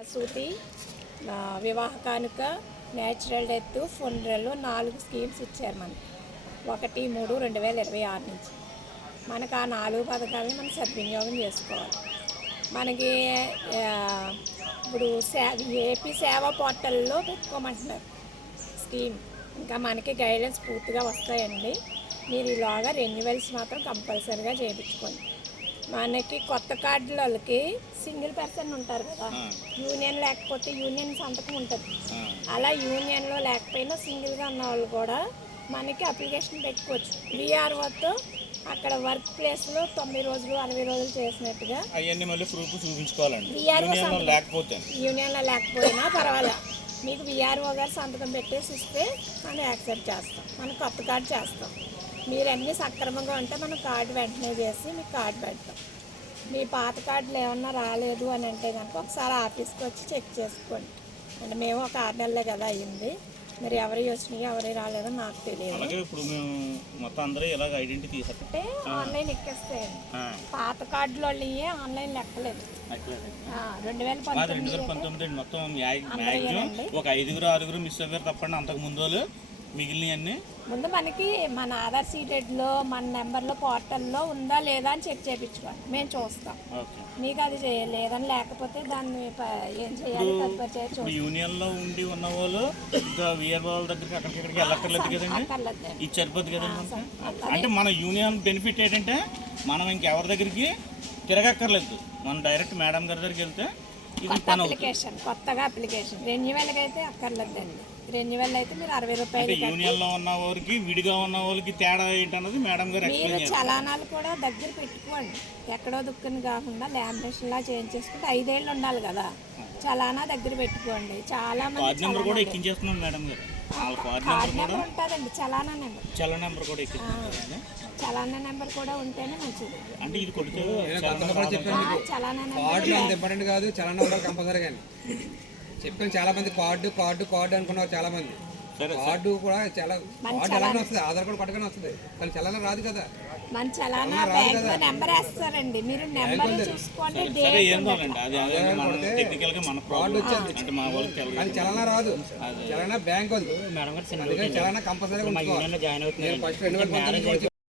ప్రసూతి, వివాహ కానుక, న్యాచురల్ డెత్, ఫునరల్ 4 స్కీమ్స్ ఇచ్చారు మనకి 1/3/2026 నుంచి. మనకు ఆ 4 పథకాలను మనం సద్వినియోగం చేసుకోవాలి. మనకి ఇప్పుడు ఏపీ సేవా పోర్టల్లో పెట్టుకోమంటున్నారు స్కీమ్. ఇంకా మనకి గైడెన్స్ పూర్తిగా వస్తాయండి. మీరు ఈలోగా రెన్యువల్స్ మాత్రం కంపల్సరీగా చేయించుకోండి. మనకి కొత్త కార్డులకి సింగిల్ పర్సన్ ఉంటారు కదా, యూనియన్ లేకపోతే యూనియన్ సంతకం ఉంటుంది. అలా యూనియన్లో లేకపోయినా సింగిల్గా ఉన్న వాళ్ళు కూడా మనకి అప్లికేషన్ పెట్టుకోవచ్చు. విఆర్ఓతో అక్కడ వర్క్ ప్లేస్లో 90 రోజులు 60 రోజులు చేసినట్టుగా అవన్నీ మళ్ళీ ప్రూఫ్ చూపించుకోవాలండి. యూనియన్లో లేకపోయినా పర్వాలేదు, మీకు విఆర్ఓ గారు సంతకం పెట్టేసి ఇస్తే మనం యాక్సెప్ట్ చేస్తాం, మనం కొత్త కార్డు చేస్తాం. మీరు అన్నీ సక్రమంగా ఉంటే మనం కార్డు వెంటనే చేసి మీకు కార్డు పెడతాం. మీ పాత కార్డులు ఏమన్నా రాలేదు అని అంటే కనుక ఒకసారి ఆఫీస్కి వచ్చి చెక్ చేసుకోండి. అంటే మేము ఒక 6 నెలలే కదా అయ్యింది, మరి ఎవరి వచ్చినాయి ఎవరి రాలేదో నాకు తెలియదు. ఇప్పుడు మేము మొత్తం అందరూ ఇలాగ ఐడెంటిటీ తీసేస్తే ఆన్లైన్ ఎక్కేస్తాయండి. పాత కార్డులు వాళ్ళు ఆన్లైన్ లెక్కలేదు. 2019 మొత్తం మ్యాక్సిమం ఒక 5-6 మిస్ అయ్యారు తప్పండి. అంతకు ముందు వాళ్ళు మిగిలినవన్నీ ముందు మనకి మన ఆధార్ సీటెడ్లో మన నెంబర్లో పోర్టల్లో ఉందా లేదా అని చెక్ చేయించుకోండి, మేము చూస్తాం. మీకు అది లేదని లేకపోతే దాన్ని ఏం చేయాలి తదుపరి చేయొచ్చు. యూనియన్లో ఉండి ఉన్న వాళ్ళు ఇంకా విఆర్ వాళ్ళ దగ్గరికి అక్కడికి వెళ్ళక్కర్లేదు కదండి, ఇది సరిపోద్ది కదండి. అంటే మన యూనియన్ బెనిఫిట్ ఏంటంటే మనం ఇంకెవరి దగ్గరికి తిరగక్కర్లేదు, మనం డైరెక్ట్ మేడం గారి దగ్గరికి వెళ్తే కొత్తగా అప్లికేషన్ రెన్యువల్కి అయితే అక్కర్లేదండి. రెన్యువల్ అయితే మీరు 60 రూపాయలు. యూనియన్లో ఉన్న వాళ్ళకి విడిగా ఉన్న వాళ్ళకి తేడా ఏంటన్నది మేడం గారు మీరు చలానాలు కూడా దగ్గర పెట్టుకోండి. ఎక్కడో దుక్కుని కాకుండా లామినేషన్లా చేయించేసుకుంటే 5 ఏళ్ళు ఉండాలి కదా, చలానా దగ్గర పెట్టుకోండి. చాలా మంది కూడా ఎక్కించేస్తున్నాం మేడం గారు. కార్డ్ నెంబర్ ఉంటుందండి, చలానా నెంబర్. చలానా నెంబర్ కూడా ఎక్కించుకుంటారండి. చలానా నెంబర్ కూడా ఉంటేనే మంచిది. అంటే ఇది కొడితే చలానా నెంబర్ ఇంపార్టెంట్ కాదు, చలానా ఉండాలి కంపల్సరీ. కానీ చెప్పాను చాలా మంది కార్డు అనుకున్నారు చాలా మంది. కార్డు కూడా చాలా కార్డు ఎలాగనే వస్తుంది, ఆధార్ కార్డు పట్టుకొని వస్తుంది, కానీ చలానా రాదు కదా. మన చలానా బ్యాంక్ లో నెంబర్ వేస్తారండి, మీరు నెంబర్ చూసుకోండి. చలానా రాదు, చలానా బ్యాంక్ ఉంది, చలానా కంపల్సరీ. ఫస్ట్ 2019